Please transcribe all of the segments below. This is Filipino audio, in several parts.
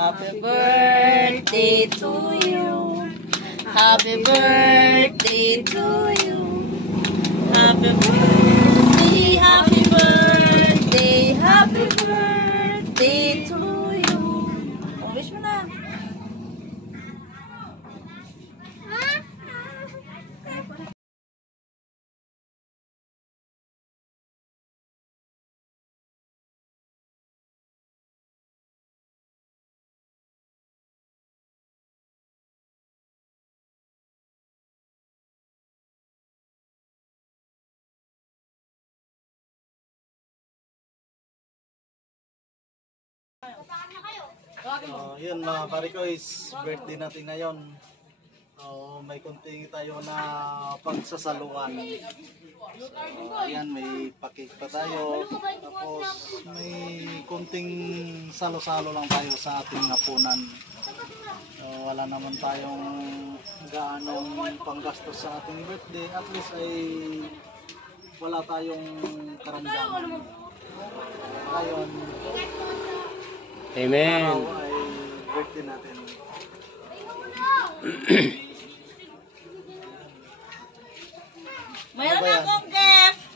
Happy birthday to you. Happy birthday to you. Happy birthday, happy birthday, happy birthday to you. Oh, wish mo na. Yun mga parikoys, birthday natin ngayon. May kunting tayo na pagsasaluan. Ayan, may pakik pa tayo. Tapos may kunting salo-salo lang tayo sa ating hapunan. Wala naman tayong gaanong panggastos sa ating birthday. At least ay wala tayong karamdaman. Ngayon, Amen. araw ay birthday natin. Mayroon na akong gift.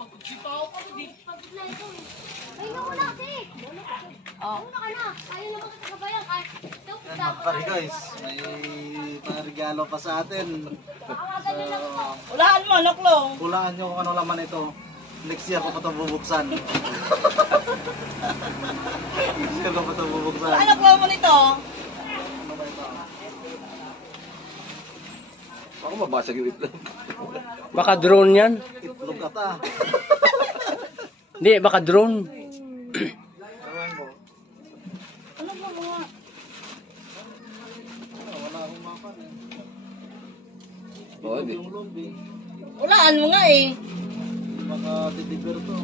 Oh. Yan mga parikoys, may regalo pa sa atin. Ulaan mo, Noklong. Kulangan nyo kung ano laman ito. Next year ko pa ito bubuksan. Next year ko pa ito bubuksan. Ulaan, Noklong mo nito. Ano ba ito? Ako mabasag yung itlog. Baka drone yan. Itlog ata. Hindi, baka drone. Ewan ko. Ano ba mga? Wala akong mapan eh. Oo, di. Yung lombi. Ulaan mo nga eh. Baka titiper to.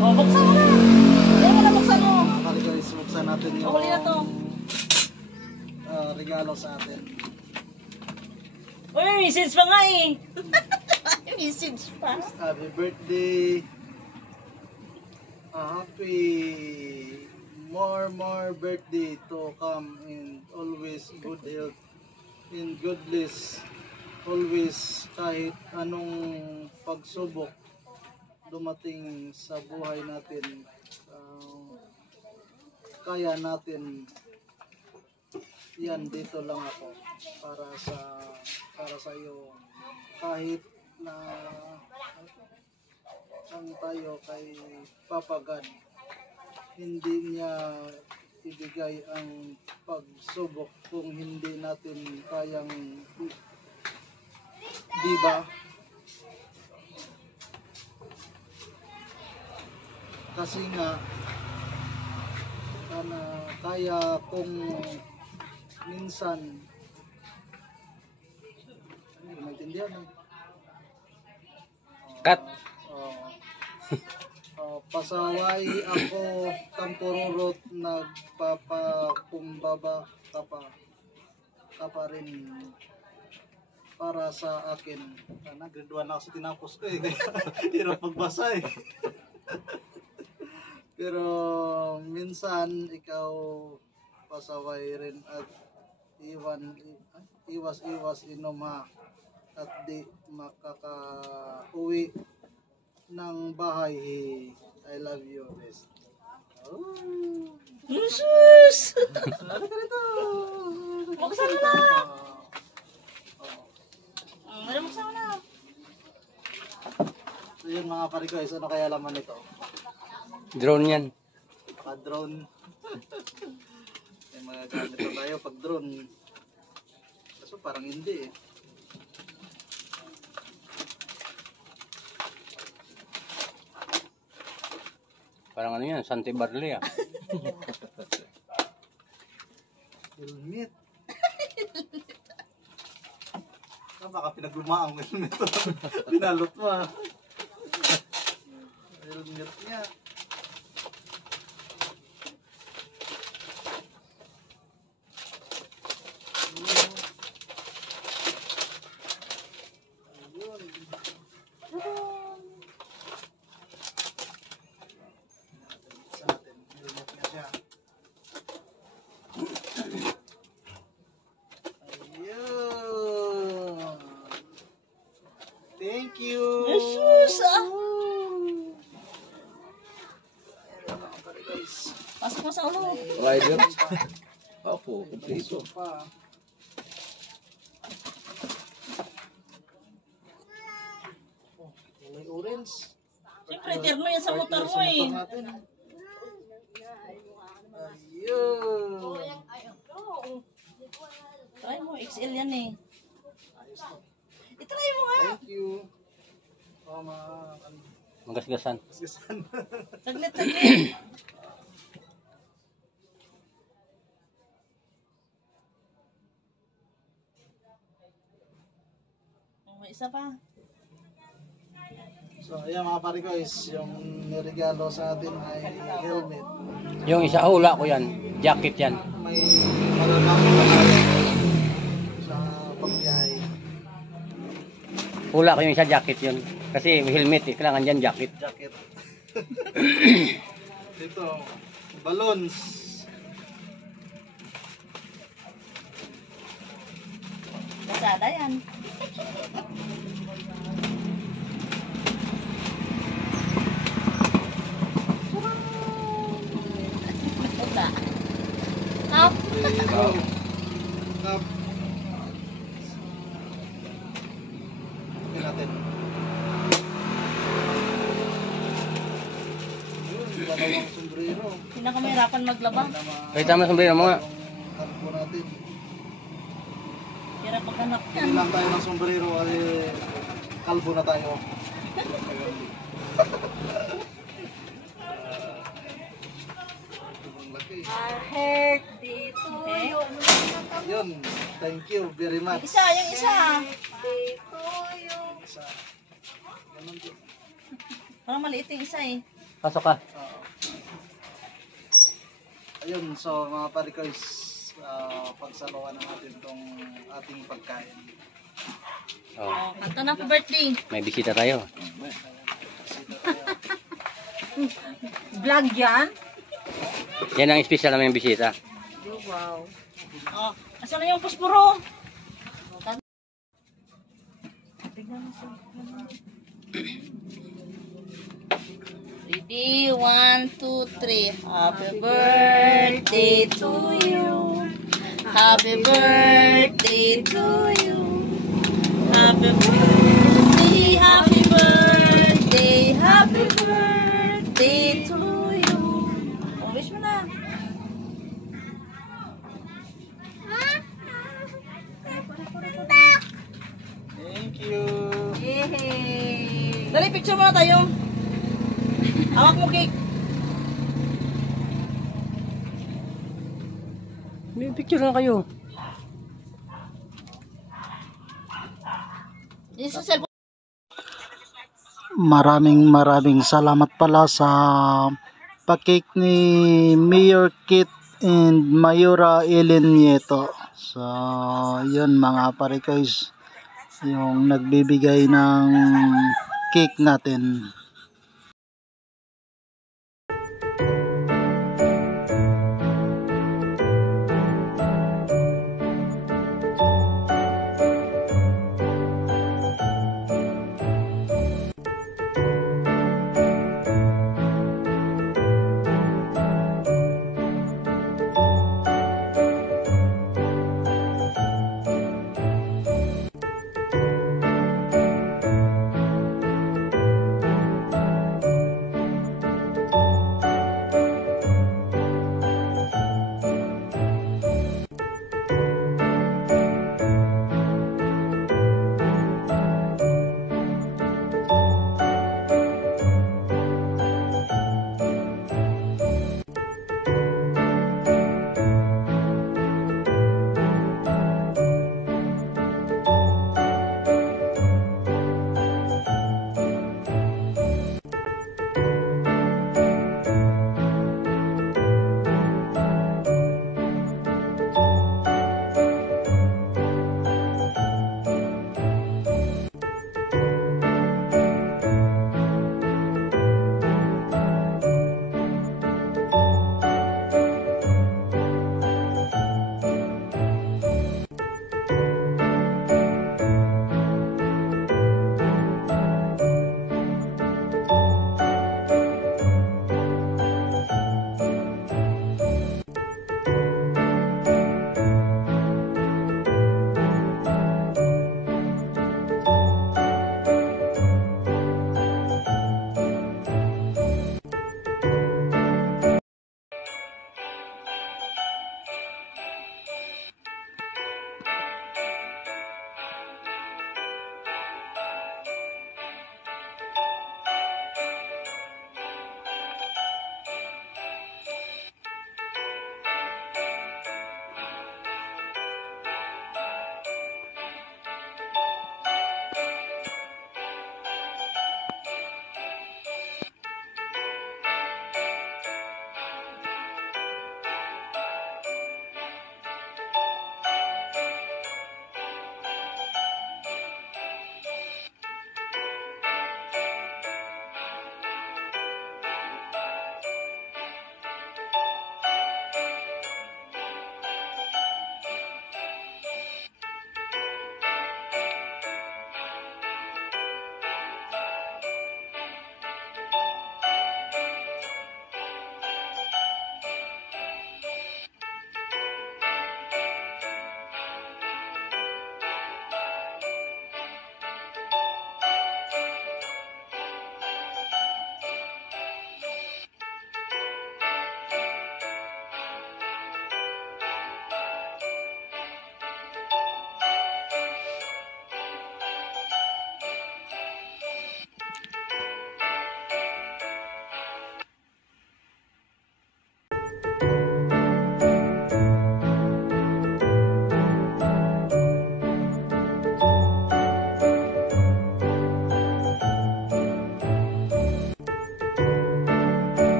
Oh, buksan mo na. Ayaw mo na buksan mo. Mga parikoys, buksan natin yung Huli na to. regalo sa atin. Uy, may message pa nga eh. May message pa. Happy birthday. Happy more birthday to come in always good health in good bliss. Always kahit anong pagsubok dumating sa buhay natin, kaya natin yan. Dito lang ako para sa iyo, kahit na ang tayo kay Papa God, hindi niya ibigay ang pagsubok kung hindi natin kayang, di ba? Kasi nga kaya kung minsan hindi ko maintindihan eh. Cut. Pasaway ako kampururot, nagpapakumbaba ka pa rin para sa akin. Grade 1 ako sa tinapos ko eh. Hirap magbasa eh. Pero minsan ikaw pasaway rin at iwas inom ha, at di makaka-uwi ng bahay. I love you, best. Oh. Jesus! Ano ka rito? Buksan mo na! Ano buksan mo na? So yun mga parikoys, ano kaya laman ito? Drone yan. Drone. May mga gamit na tayo pag drone. Kaso parang hindi eh. Parang ano yan, Sante Barle ah. Helmet. Baka pinaglumaang helmet. Pinalot mo ah. Helmet niya. Rider. Opo, kompleto. Pa. Oh, may orange. Siyempre, terno yan sa motor mo eh. Natin. Ayun. Try mo, XL yan eh. Ayos to. I-try mo nga. Thank you. Magasgasan. Kasgasan. Saglit, saglit. Oh, may isa pa. So, ayan mga pare guys, yung niregalo sa atin ay helmet. Yung isa hula ko yan. Jacket yan. May malamang pangalan sa pagbiyahe. Hula ko yung isa jacket yun. Kasi may helmet eh. Kailangan dyan jacket. Jacket. Dito, balloons. Kasada yan. Wala. Up. Sombrero. Cup. Tingnan natin. Yun, dalawang sombrero. Pinakamahirapan maglaba. Ay, tama sombrero mo nga. Yung kalbo natin. Hirap maghanap yan. Hindi lang tayo ng sombrero kasi kalbo na tayo. Ang laki. Heart dito. Okay. Yun, thank you very much. Isa, yung isa. Isa. Ganun din. Parang maliit yung isa eh. Pasok ka. Oo. Ayun, so mga parikoys, pagsaluhan na natin itong ating pagkain. Oh, Oh, kanta na po birthday. may bisita tayo. Sita tayo. Vlog yan? Yan ang espesyal namin bisita. Wow. Oh, asan na yung puspuro? Tignan mo sa... Ready? 1, 2, 3. Happy birthday to you. Happy birthday to you. Happy birthday, happy birthday, happy birthday to you. Oh, wish mo na. Thank you. Yay! Dali, picture muna tayo. Hawak mo cake. May picture na kayo. Yung sa cellphone. Maraming salamat pala sa pa-cake ni Mayor Kit and Mayura Ellen Nieto. So, yun mga parikoys, yung nagbibigay ng cake natin.